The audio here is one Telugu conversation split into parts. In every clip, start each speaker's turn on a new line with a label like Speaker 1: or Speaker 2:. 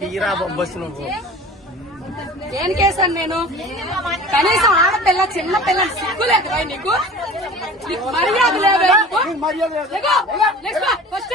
Speaker 1: తీరా నువ్వు
Speaker 2: ఏం కేసాను నేను? కనీసం ఆడపిల్ల చిన్న పిల్ల సిగ్గు లేదు భయ్ నీకు? నీకు మర్యాద లేదు ఫస్ట్.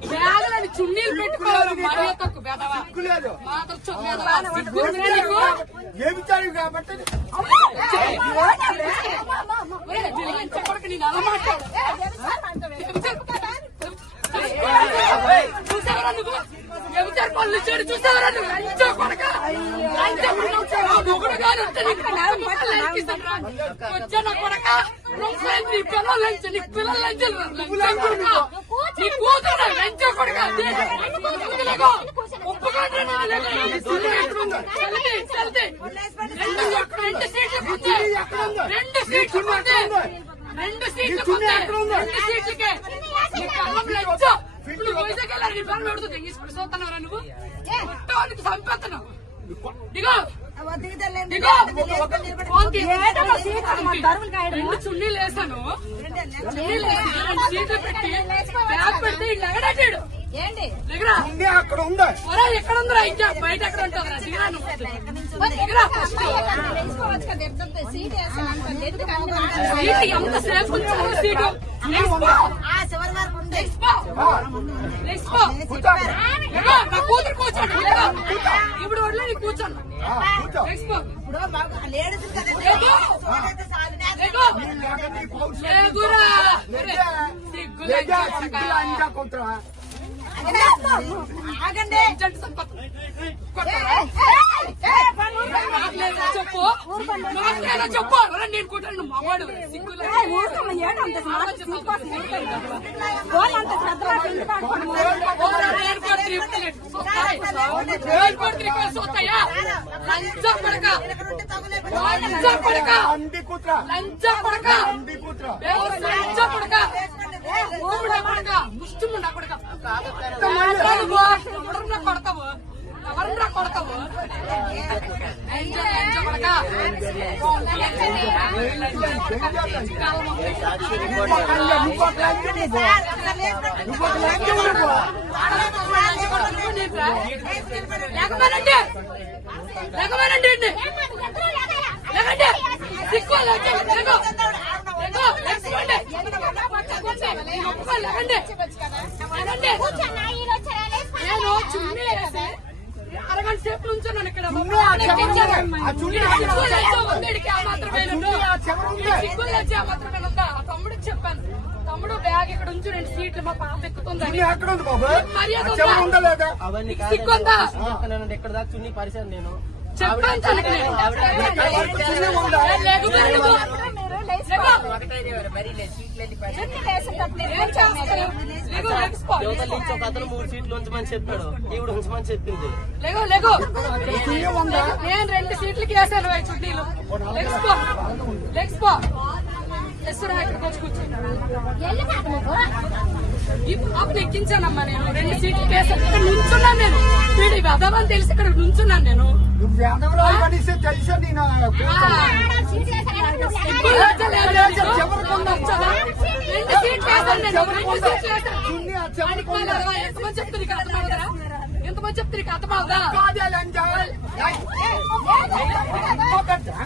Speaker 2: బ్యాగులని చున్నీలు పెట్టుకోవాలి మర్యాద తక్కువ బెదవా మాతో చూ- బెదవా. సిగ్గు ఉందా నీకు
Speaker 3: ఏమిచ్చారు కాబట్టి
Speaker 2: ఒరే, దీని లంచ కొడుకు నేను అలా మాట్లాడు. చూసావరా నువ్వు ఎవరు పనులు చూడు చూసావరా నువ్వు లంచ కొడక నేల మొక్కలు లంకిస్తానురా. వచ్చా నా కొడక రొంపలేదు నీ పిల్లలు లంచ నీ పిల్లలు లంచ రెండు సీట్లు. రెండు సీట్లు. రెండు సీట్లు సీట్లకే ఇప్పుడు వైజాగ్ వెళ్ళాలి నీ పనులు పెడుతుంది తీసుకుని చూస్తున్నావురా నువ్వు? మొత్తానికి చంపేస్తున్నావు దిగో. దిగో. చున్నీలు వేసాను.
Speaker 4: ఏంటి
Speaker 3: ఉంది అక్కడ ఉంది
Speaker 2: ఎక్కడ ఉందిరా ఇంకా బయట ఎక్కడ ఉంటుందిరా దిగరా నువ్వు దిగరా ఫస్ట్
Speaker 4: తెలుసుకోవచ్చు కదా ఎంత సీట్
Speaker 2: సీటు ఎంత సేపు కూతురు కూర్చోండి. ఇప్పుడు వదిలే నీ కూర్చోండి
Speaker 4: ladies
Speaker 2: Segura!
Speaker 4: Segura! Segura! Segura! Segura! Segura!
Speaker 2: Segura! Segura! చెప్పు చెప్పు నేను కూర్చొని నువ్వు మగవాడు సిగ్గు లేక. ఓరా, నేను కూడా తిరుగుతలేదు. చూస్తాయి. నేను కూడా తిరుగుతలేదు. చూస్తాయా? లంచం కొడక. లంచం కొడక.
Speaker 3: అంది కూతురా
Speaker 2: లంచం కొడక.
Speaker 3: అంది కూతురా
Speaker 2: దేవుడు లంచం కొడక. ఊపిరి కొడక. ముష్టిముండ కొడక. ఎవరురా నువ్వు? ఎవరురా కొడతావు? ఎవరురా కొడతావు? లంచం, లంచం కొడక.
Speaker 3: నువ్వు ఒక లంచం నువ్వు నువ్వు ఒక లంచం నువ్వు
Speaker 2: లేకపోయినండి లేకపోయినండి అండి లేకండి సిక్కు లేకో లేకండి నేను చున్నీ అరగంట సేపు నుంచున్నాను ఇక్కడ. తమ్ముడికి చెప్పాను. తమ్ముడు బ్యాగ్ ఇక్కడ ఉంచు రెండు సీట్లు మా పాప
Speaker 3: బాబు?
Speaker 2: మర్యాద
Speaker 3: ఆ చెవులు ఉందా లేదా?
Speaker 1: అవన్నీ
Speaker 2: నీకు సిగ్గుందా?
Speaker 1: కాదు ఎక్కడ దాకా చున్నీ పరిచాను నేను. నుంచి ఒక అతను మూడు సీట్లు ఉంచమని చెప్పాడు ఈవిడ ఉంచమని చెప్పింది
Speaker 2: లేగు, లేగు. నేను రెండు సీట్లకి వేసాను ఈ చుట్టీలు లెగ్స్పో లెగ్స్పో ఎస్సురా ఇక్కడికి వచ్చి ఎక్కించానమ్మా నేను రెండు సీట్లకి వేసాను ఇక్కడ నుంచున్నాను నేను వీడి వెదవని తెలిసి ఇక్కడ నుంచున్నాను నేను.
Speaker 3: నేను
Speaker 2: ఎక్కువ లజ్జ లేదు. రెండు సీట్లు వేసాను నేను రెండు సీట్లు వేసాను
Speaker 3: చున్నీ ఆ చెవులు
Speaker 2: వాడికి మళ్ళీ అరవై. ఎంతమంది చెప్తే నీకు అర్థమవుతుందా ఎంతమంది చెప్తే నీకు అర్థమవుదా
Speaker 3: కాదే లంచం ఒక లంచం.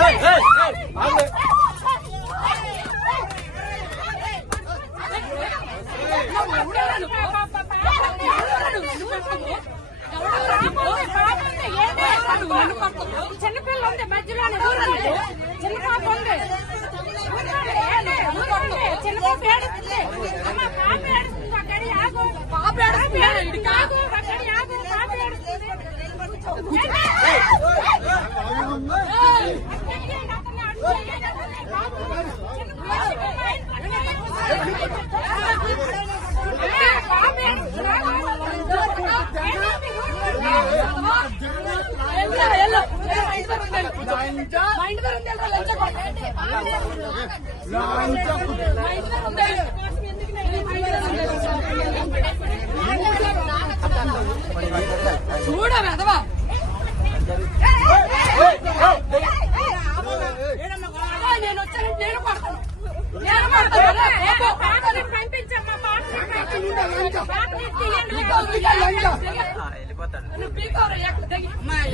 Speaker 1: ఏయ్, ఏయ్, ఏయ్, ఆగు.
Speaker 2: చిన్నపిల్ల ఉంది మధ్యలో చిన్న పాప ఉంది చిన్న పాప ఏడుస్తుంది అమ్మ, పాప ఏడుస్తుంది అక్కడి ఆగు పాప ఏడుస్తుంది ఇటు కాదు అక్కడి ఆగు పాప ఏడుస్తుంది ఏయ్! ఏయ్!
Speaker 3: లంచా
Speaker 2: మా ఇంటి దగ్గర ఉంది ఏంట్రా లంచ కొడక?
Speaker 3: లంచా కుట్ర
Speaker 2: మా ఇంటి దగ్గర ఉంది. మా ఇంటి దగ్గర ఉంది. చూడ వెదవా నేను వచ్చాను నేను పడతాను నేను పడతాను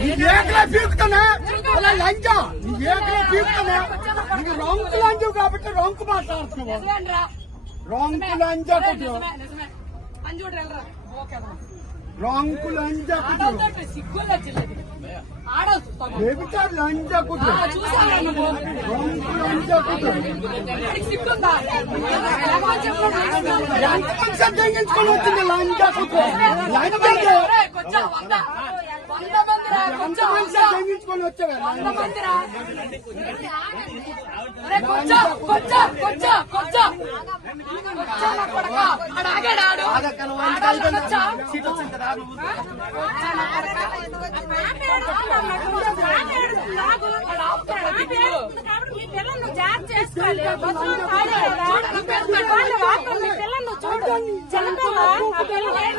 Speaker 3: ఏకలే పీకుతున్నా అలా లంచ ఏకలే పీకుతున్నా నీకు రొంకు లంచు కాబట్టి రొంకు మాట్లాడుతున్నావు
Speaker 2: నిజమేనరా?
Speaker 3: రొంకు లంచా
Speaker 2: నిజమే,
Speaker 3: కుట్ర
Speaker 2: నిజమే, నిజమే. అని చూడు వెళ్ళరా. ఓకే అమ్మా.
Speaker 3: రొంకు లంచా కుట్ర రొంకు సంతరించుకొని వచ్చింది
Speaker 2: వంద. మందిరా, కొంచెం
Speaker 3: ఎంతమంది
Speaker 2: వంద.
Speaker 3: సంతరించుకొని వచ్చావా
Speaker 2: వంద మందిరా. ఒరేయ్, కొంచెం, కొంచెం, కొంచెం, కొంచెం. కొంచెం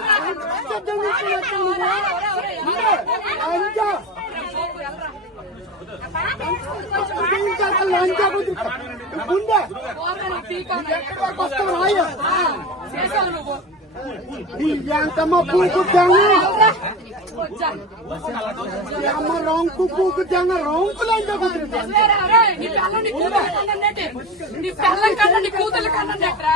Speaker 2: నా కొడకా. ఆడు ఆగాడు ఆడు. ఆడాలి కొంచెం.
Speaker 1: సీట్ వచ్చింది కదా
Speaker 3: ఎంతమ్మ పూకు అమ్మ రొంకు పూకు తెంగ రొంకు లంచా
Speaker 2: నీ పిల్లం కన్నా నీ కూతురు కన్నానేట్రా